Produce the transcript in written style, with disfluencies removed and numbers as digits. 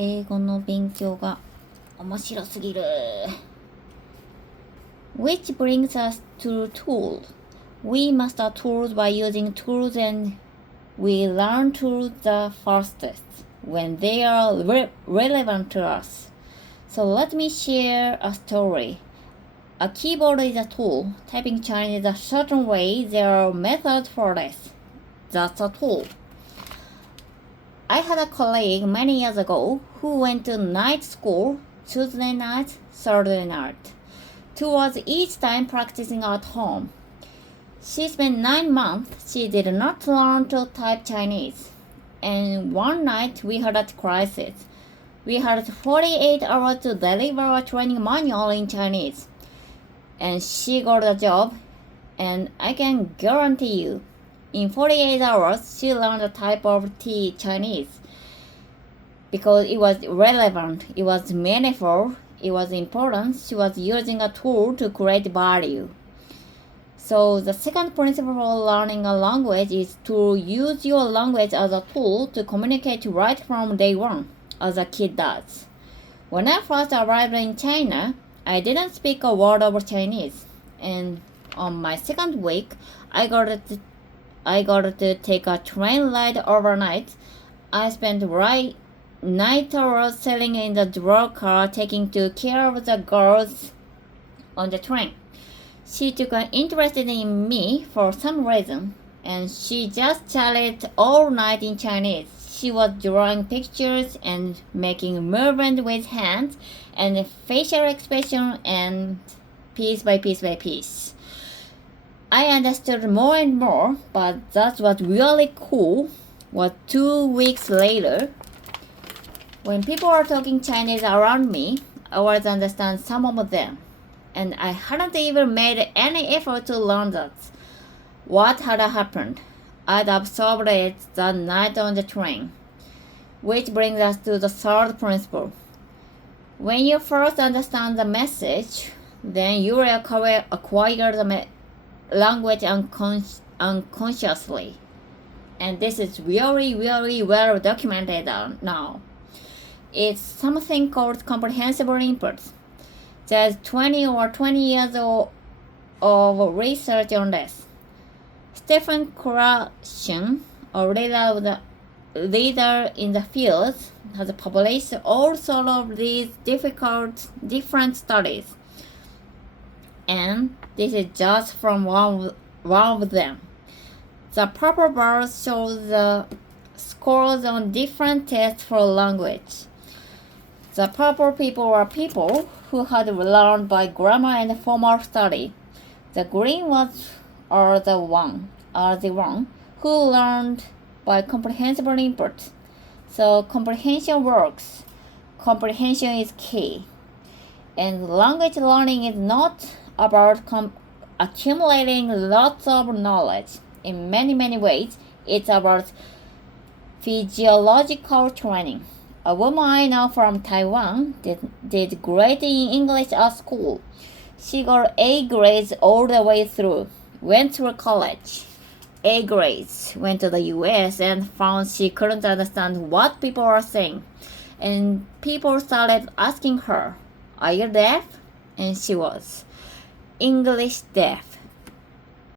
英語の勉強が面白すぎる。Which brings us to tools. We master tools by using tools and we learn tools the fastest when they are relevant to us. So let me share a story. A keyboard is a tool. Typing Chinese a certain way, there are methods for this. That's a tool.I had a colleague many years ago who went to night school, Tuesday night, Thursday night. 2 hours each time practicing at home. She spent 9 months. She did not learn to type Chinese. And one night we had a crisis. We had 48 hours to deliver a training manual in Chinese. And she got the job. And I can guarantee you,In 48 hours, she learned the type of T Chinese because it was relevant, it was meaningful, it was important. She was using a tool to create value. So the second principle of learning a language is to use your language as a tool to communicate right from day one, as a kid does. When I first arrived in China, I didn't speak a word of Chinese. And on my second week, I got to take a train ride overnight. I spent 9 hours sitting in the drawer car taking care of the girls on the train. She took an interest in me for some reason, and she just chatted all night in Chinese. She was drawing pictures and making movement with hands and facial expression and piece by piece.I understood more and more, but that was really cool was 2 weeks later. When people were talking Chinese around me, I was understand some of them. And I hadn't even made any effort to learn that. What had happened? I'd absorbed it that night on the train. Which brings us to the third principle. When you first understand the message, then you will acquire the language unconsciously. And this is really well documented now. It's something called comprehensible inputs. There's 20 years of research on this. Stephen Krashen, a leader in the field, has published all sorts of these different studies. And this is just from one of them. The purple bars show the scores on different tests for language. The purple people are people who had learned by grammar and formal study. The green ones are the one who learned by comprehensible input. So comprehension works. Comprehension is key. And language learning is not about accumulating lots of knowledge. In many ways, it's about physiological training. A woman I know from Taiwan did great in English at school. She got A grades all the way through, went through college. A grades, went to the US and found she couldn't understand what people were saying. And people started asking her, "Are you deaf?" And she was English deaf.